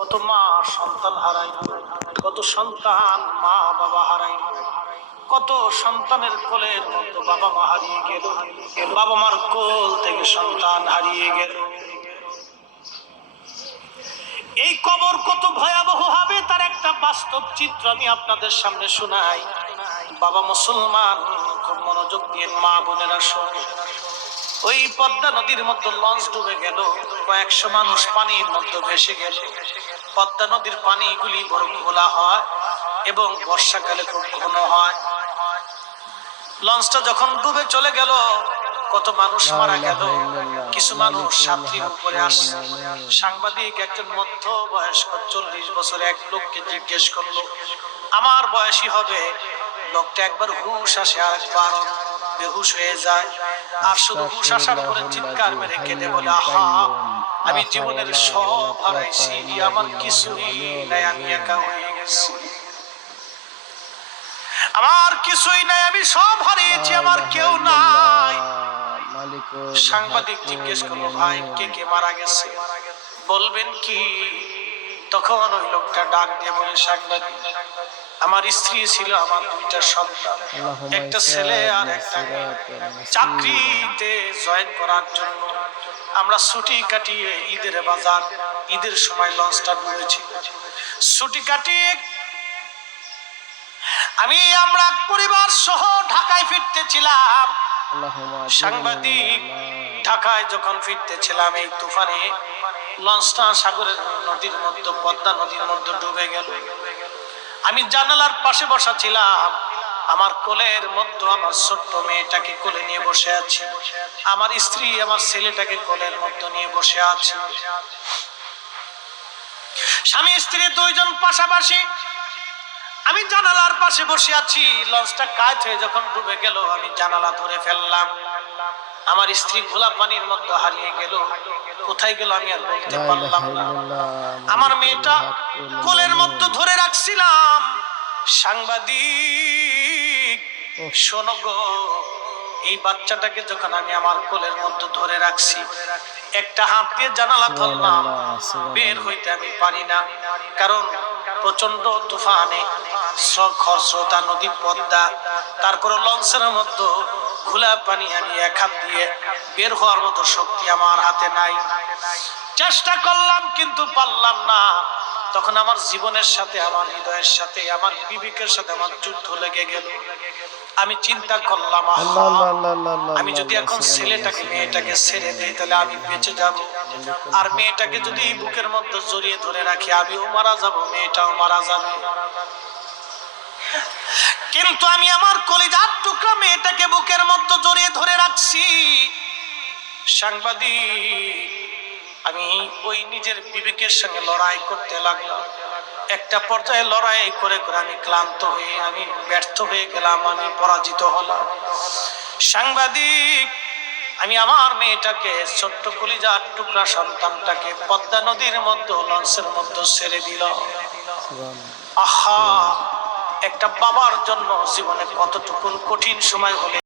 কত মা সন্তান হারাই, কত সন্তান মা বাবা হারাই, কত সন্তানের কোলের মধ্যে বাবা মা হারিয়ে গেল, বাবা মার কোল থেকে সন্তান হারিয়ে গেল। এই কবর কত ভয়াবহ হবে তার একটা বাস্তব চিত্র আমি আপনাদের সামনে শোনাই। বাবা মুসলমান, খুব মনোযোগ দিয়ে মা বোনেরা শোনে। ওই পদ্মা নদীর মধ্যে লঞ্চ ডুবে গেল, কয়েকশো মানুষ পানির মধ্যে ভেসে গেল। পদ্মা নদীর পানিগুলি বড় ঘোলা হয় এবং বর্ষাকালে খুব ঘন হয়। লঞ্চটা যখন ডুবে চলে গেল, কত মানুষ মারা গেল, কিছু মানুষ সাঁতরিয়ে উপরে আসছে। সাংবাদিক একজন মধ্য বয়স্ক 40 বছর এক লোককে জিজ্ঞেস করলো, আমার বয়সী হবে। লোকটা একবার হুশ আসে আর একবার বেহুশ হয়ে যায়, আর শুধু হুশ আসার পরে চিৎকার মেরে কেঁদে বলে, আহা, আমি জীবনের সব হারাইছি, আমার কিছুই নাই, আমি একা হয়ে গেছি, আমার কিছুই নাই, আমি সব হারিয়েছি, আমার কেউ নাই। সাংবাদিক জিজ্ঞেস করলো, ভাই কে কে মারা গেছে, বলবেন কি? তখন ওই লোকটা ডাক দিয়ে বলে, সাংবাদিক, আমার স্ত্রী ছিল, আমার 2টা সন্তান, একটা ছেলে আর একটা মেয়ে। চাকরিতে জয়েন করার জন্য আমরা ছুটি কাটিয়ে ঈদের বাজার, ঈদের সময় লঞ্চটা ডুবেছিল। ছুটি কাটিয়ে আমরা পরিবার সহ ঢাকায় ফিরতেছিলাম। সাংবাদিক ঢাকায় যখন ফিরতেছিলাম, এই তুফানে লঞ্চটা সাগরের নদীর মধ্যে, পদ্মা নদীর মধ্যে ডুবে গেল। আমি জানালার পাশে বসা ছিলাম, আমার কোলের মধ্যে আমার ছোট্ট মেয়েটাকে কোলে নিয়ে বসে আছি, আমার স্ত্রী আমার ছেলেটাকে কোলের মধ্যে নিয়ে বসে আছে। স্বামী স্ত্রী 2 জন পাশাপাশি, আমি জানালার পাশে বসে আছি। লঞ্চটা কাত হয়ে যখন ডুবে গেল, আমি জানালা ধরে ফেললাম। আমার স্ত্রী ঘোলা পানির মধ্যে হারিয়ে গেল, কোথায় গেল আমি আর বলতে পারলাম না। আমার মেয়েটা কোলের মধ্যে ধরে রাখছিলাম। সাংবাদিক, শোনো গো, এই বাচ্চাটাকে যখন আমি আমার কোলের মধ্যে ধরে রাখছি, একটা হাত দিয়ে জানালা ধরলাম, বের হইতে আমি পারি না, কারণ প্রচন্ড তুফানে খরস্রোতা নদী পদ্মা, তারপর লঞ্চের মধ্যে ঘোলা পানি, আমি এক হাত দিয়ে বের হওয়ার মতো শক্তি আমার হাতে নাই। চেষ্টা করলাম কিন্তু পারলাম না। তখন আমার জীবনের সাথে, আমার হৃদয়ের সাথে, আমার বিবেকের সাথে আমার যুদ্ধ লেগে গেল। আমি চিন্তা করলাম, আমি যদি এখন ছেলেটাকে মেয়েটাকে ছেড়ে দেই তাহলে আমি বেঁচে যাব, আর মেয়েটাকে যদি বুকের মধ্যে জড়িয়ে ধরে রাখি, আমিও মারা যাব, মেয়েটাও মারা যাবে। কিন্তু আমি আমার কলিজার টুকরা মেয়েটাকে বুকের মধ্যে জড়িয়ে ধরে রাখছি। সাংবাদিক, আমি ওই নিজের বিবেকের সঙ্গে লড়াই করতে লাগলাম। একটা পর্যায়ে লড়াই করে করে আমি ক্লান্ত হয়ে, আমি ব্যর্থ হয়ে গেলাম, আমি পরাজিত হলাম। সাংবাদিক, আমি আমার মেয়েটাকে, ছোট্ট কলিজার টুকরা সন্তানটাকে পদ্মা নদীর মধ্যে, লঞ্চের মধ্যে ছেড়ে দিল। আহা, একটা বাবার জন্য জীবনে কতটুকু কঠিন সময় হলে